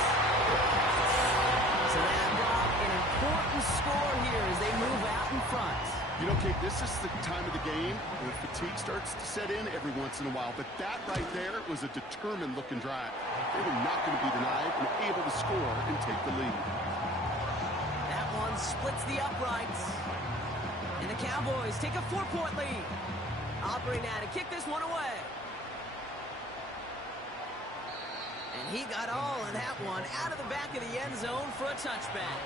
So that brought an important score here as they move out in front. You know, Kate, this is the time of the game where fatigue starts to set in every once in a while. But that right there was a determined-looking drive. They were not going to be denied and able to score and take the lead. That one splits the uprights. And the Cowboys take a 4-point lead. Aubrey now to kick this one away. And he got all of that one out of the back of the end zone for a touchback.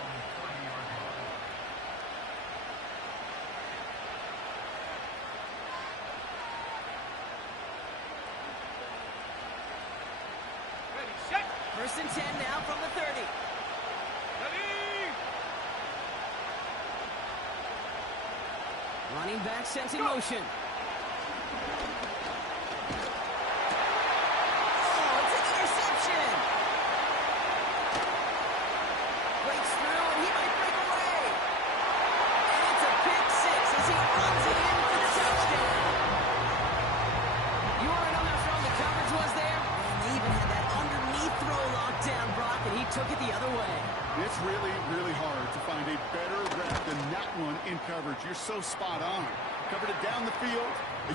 Ready, set. 1st and 10 now from the 30. Ready. Running back sent in motion. Oh, it's an interception. Breaks through, and he might break away. And it's a pick six as he runs it in for the touchdown. You want to know how strong the coverage was there? And they even had that underneath throw locked down, Brock, and he took it the other way. It's really, really hard to find a better rep than that one in coverage. You're so spot on. Covered it down the field.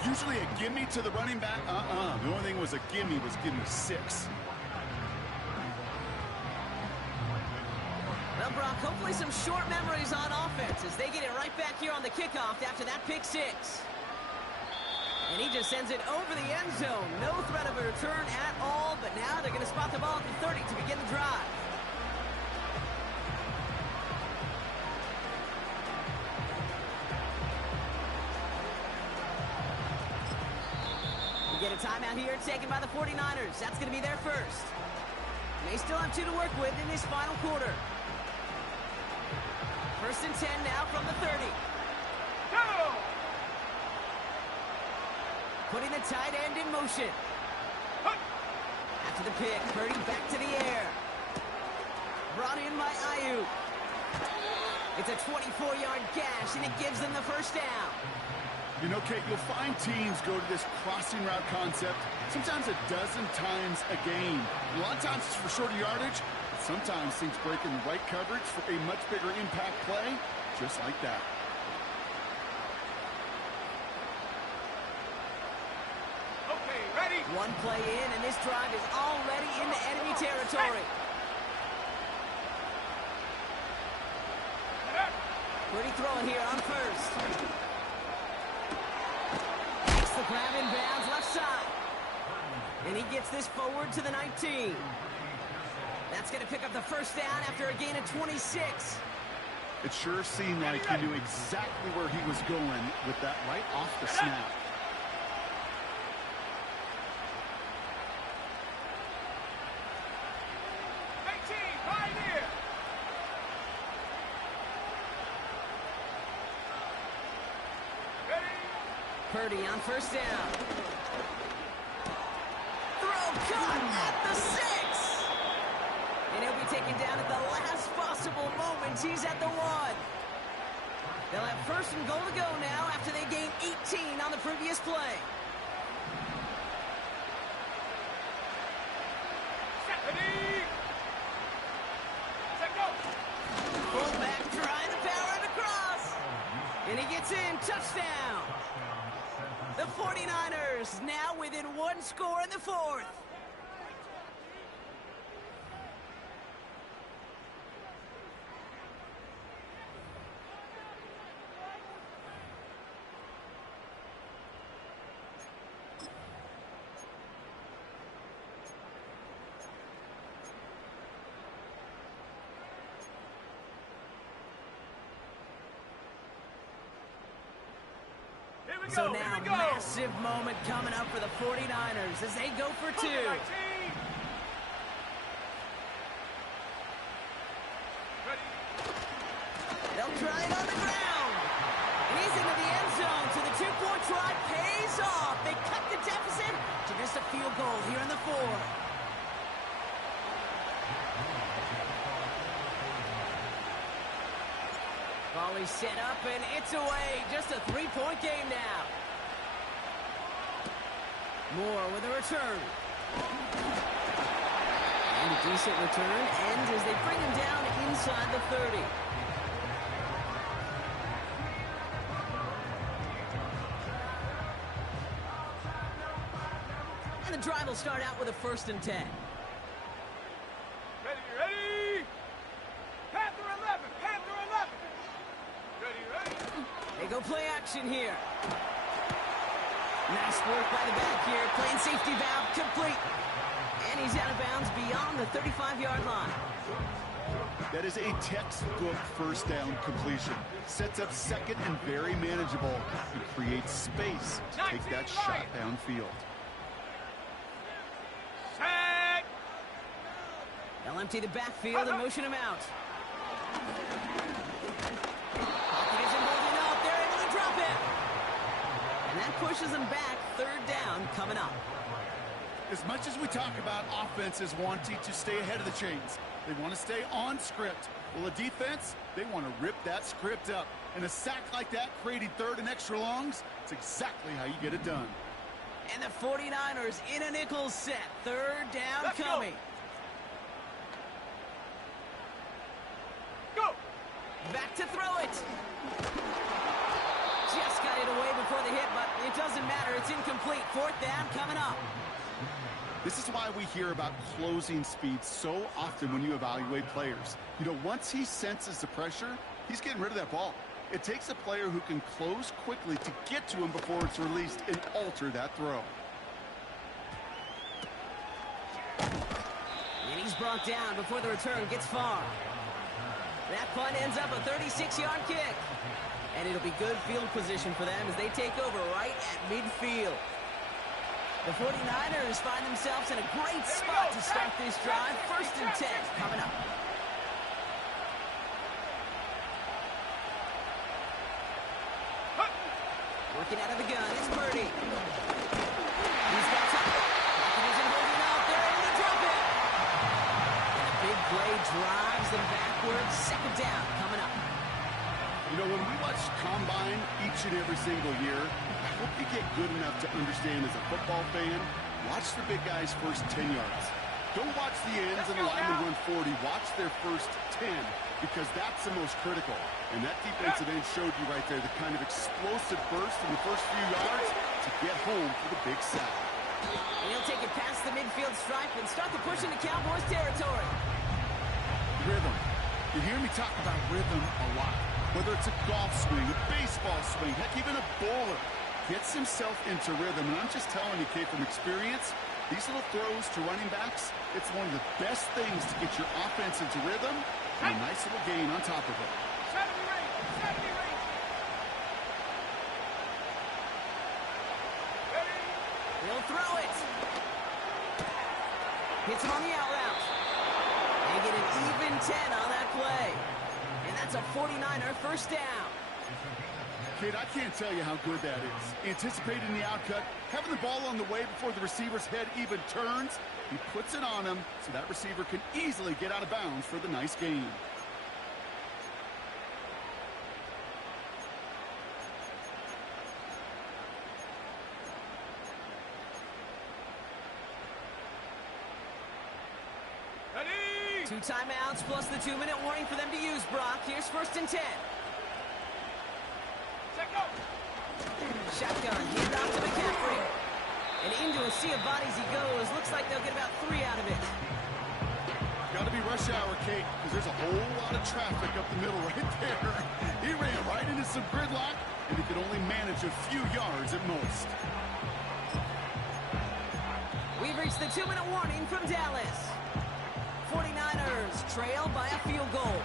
Usually a gimme to the running back. The only thing was a gimme was gimme 6. Well, Brock, hopefully some short memories on offense as they get it right back here on the kickoff after that pick six. And he just sends it over the end zone. No threat of a return at all, but now they're going to spot the ball at the 30 to begin the drive. We get a timeout here taken by the 49ers. That's going to be their first. They still have 2 to work with in this final quarter. 1st and 10 now from the 30. Go. Putting the tight end in motion. Hut. After the pick, Purdy back to the air. Brought in by Ayuk. It's a 24-yard gash, and it gives them the first down. You know, Kate, you'll find teams go to this crossing route concept sometimes a dozen times a game. A lot of times it's for shorter yardage. But sometimes things break in the right coverage for a much bigger impact play, just like that. Okay, ready. One play in, and this drive is already into enemy territory. Purdy throwing here on first. Makes the grab in bounds left side. And he gets this forward to the 19. That's going to pick up the first down after a gain of 26. It sure seemed like he knew exactly where he was going with that right off the snap. Purdy on first down. Throw caught at the 6. And he'll be taken down at the last possible moment. He's at the 1. They'll have first and goal to go now after they gained 18 on the previous play. Fullback trying to power it across. And he gets in. Touchdown. The 49ers now within 1 score in the 4th. So now, massive moment coming up for the 49ers as they go for two. They'll try it on the ground. And he's into the end zone, so the two-point try pays off. They cut the deficit to just a field goal here in the fourth. Volley set up, and it's away. Just a three-point game now. Moore with a return. And a decent return ends as they bring him down inside the 30. And the drive will start out with a 1st and 10. Ready? Panther 11, Panther 11. Ready? They go play action here. Nice work by the back here. Playing safety valve complete. And he's out of bounds beyond the 35-yard line. That is a textbook first down completion. Sets up second and very manageable and creates space to take that shot downfield. Set. They'll empty the backfield and motion him out. Pocket isn't holding up. They're able to drop it. And that pushes them back. 3rd down coming up. As much as we talk about offenses wanting to stay ahead of the chains, they want to stay on script. Well, the defense, they want to rip that script up. And a sack like that, creating 3rd and extra longs, it's exactly how you get it done. And the 49ers in a nickel set. 3rd down Let's coming. Go. Back to throw it. Just got it away before the hit, but it doesn't matter. It's incomplete. 4th down coming up. This is why we hear about closing speed so often when you evaluate players. You know, once he senses the pressure, he's getting rid of that ball. It takes a player who can close quickly to get to him before it's released and alter that throw. And he's brought down before the return gets far. That punt ends up a 36-yard kick. And it'll be good field position for them as they take over right at midfield. The 49ers find themselves in a great spot to start this drive. 1st and 10 coming up. Working out of the gun, it's Purdy. He's got time. Pocket isn't holding out. They're able to drop it. And a big play drives them backwards. 2nd down coming up. You know, when we watch Combine each and every single year, I hope you get good enough to understand as a football fan, watch the big guys' first 10 yards. Don't watch the ends and the linemen run 40. Watch their first 10 because that's the most critical. And that defensive end showed you right there the kind of explosive burst in the first few yards to get home for the big sack. And he'll take it past the midfield stripe and start the push into Cowboys territory. Rhythm. You hear me talk about rhythm a lot. Whether it's a golf swing, a baseball swing, heck, even a bowler gets himself into rhythm. And I'm just telling you, Kate, from experience, these little throws to running backs, it's one of the best things to get your offense into rhythm and a nice little gain on top of it. 70 range. Ready? He'll throw it. Hits him on the out route. They get an even 10 on that play. And that's a 49er 1st down. Kid, I can't tell you how good that is. Anticipating the outcut, having the ball on the way before the receiver's head even turns, he puts it on him so that receiver can easily get out of bounds for the nice gain. Ready? 2 timeouts plus the 2-minute warning for them to use, Brock. Here's 1st and 10. Set, go. Shotgun, hand off to McCaffrey. And into a sea of bodies he goes. Looks like they'll get about 3 out of it. Got to be rush hour, Kate, because there's a whole lot of traffic up the middle right there. He ran right into some gridlock, and he could only manage a few yards at most. We've reached the 2-minute warning from Dallas. 49ers trail by a field goal.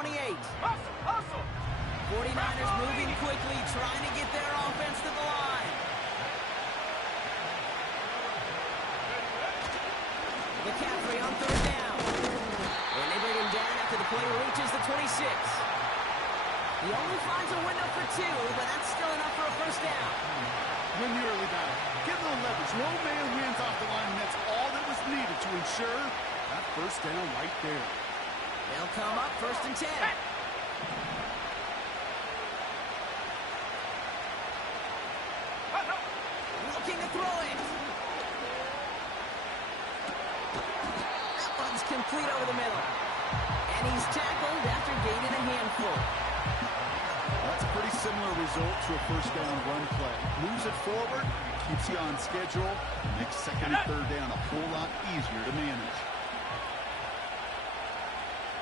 28. Hustle, hustle. 49ers moving quickly, trying to get their offense to the line. McCaffrey on third down. And they bring him down after the play reaches the 26. He only finds a window for 2, but that's still enough for a first down. Win the early battle. Get a little leverage. No man wins off the line, and that's all that was needed to ensure that first down right there. They'll come up first and 10. Looking to throw it. That one's complete over the middle. And he's tackled after gaining a handful. That's a pretty similar result to a first down run play. Moves it forward, keeps you on schedule, makes second and third down a whole lot easier to manage.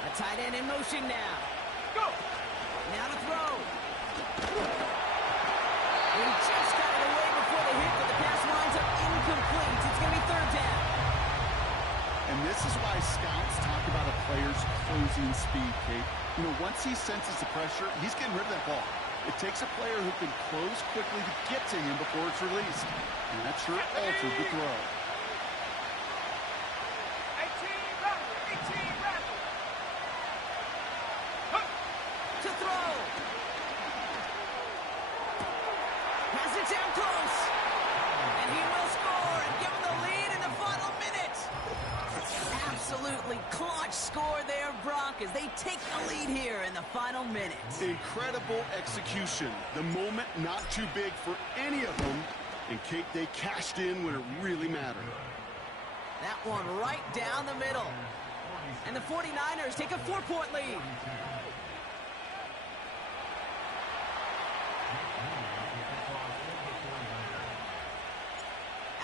A tight end in motion now. Go. Now to throw. He just got it away before the hit, but the pass winds up incomplete. It's going to be third down. And this is why scouts talk about a player's closing speed, Kate. You know, once he senses the pressure, he's getting rid of that ball. It takes a player who can close quickly to get to him before it's released. And that sure altered the throw. 18 Randall. 18 Randall. To throw. Has it down close. And he will score and give him the lead in the final minute. Absolutely clutch score there, Brock, as they take the lead here in the final minute. Incredible execution. The moment not too big for any of them. And Kate, they cashed in when it really mattered. That one right down the middle. And the 49ers take a 4-point lead.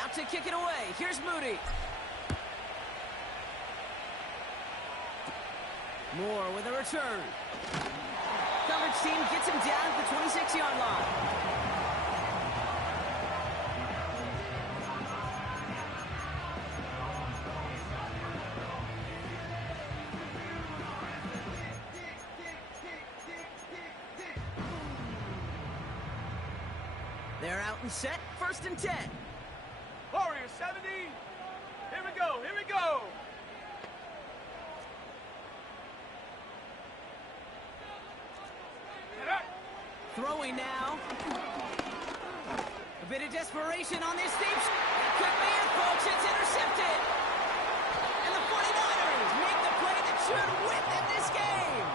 Out to kick it away. Here's Moody. Moore with a return. Coverage team gets him down at the 26-yard line. They're out and set. First and 10. Warrior 70. Here we go. Here we go. Throwing now. A bit of desperation on this deep. It could be it, folks. It's intercepted. And the 49ers make the play that should win them this game.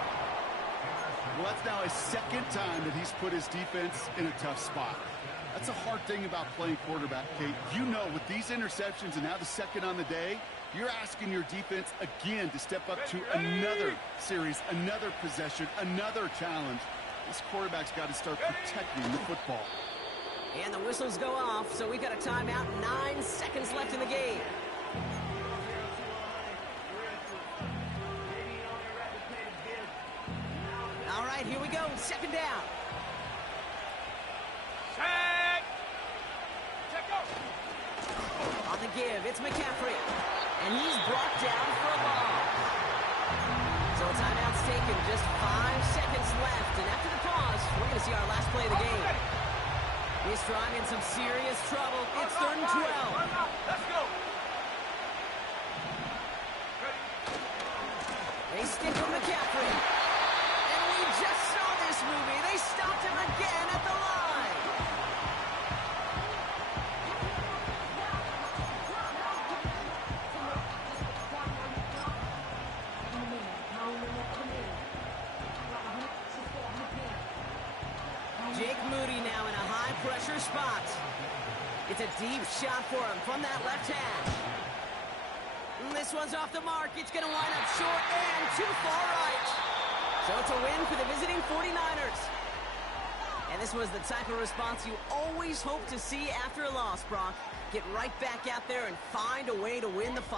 Well, that's now a second time that he's put his defense in a tough spot. That's a hard thing about playing quarterback, Kate. You know, with these interceptions and now the second on the day, you're asking your defense again to step up to another series, another possession, another challenge. This quarterback's got to start protecting the football. And the whistles go off, so we got a timeout. 9 seconds left in the game. All right, here we go. Second down. Check. Check go. On the give, it's McCaffrey. And he's brought down for a ball. So a timeout's taken, just 5 seconds left. And after the pause, we're going to see our last play of the game. He's trying in some serious trouble. It's third and 12. Let's go. They stick with McCaffrey. And we just saw this movie. They stopped him again at the line. Jake Moody now in a high-pressure spot. It's a deep shot for him from that left hash. This one's off the mark. It's going to wind up short and too far right. So it's a win for the visiting 49ers. And this was the type of response you always hope to see after a loss, Brock. Get right back out there and find a way to win the fight.